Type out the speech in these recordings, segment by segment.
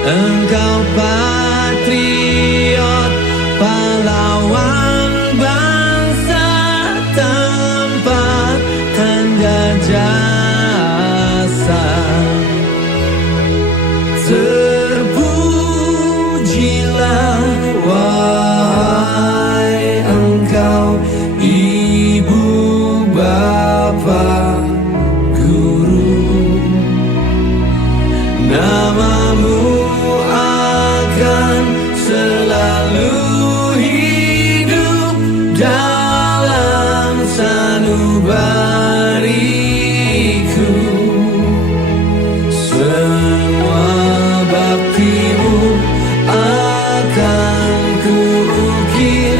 Engkau patriot, pahlawan bangsa tanpa tanda jasa. Terpujilah wahai engkau, ibu, bapa, guru. Namamu akan selalu hidup dalam sanubariku. Semua baktimu akan kuukir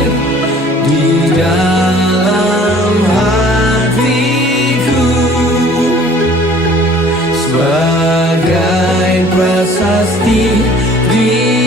di dalam hatiku sebagai prasasti di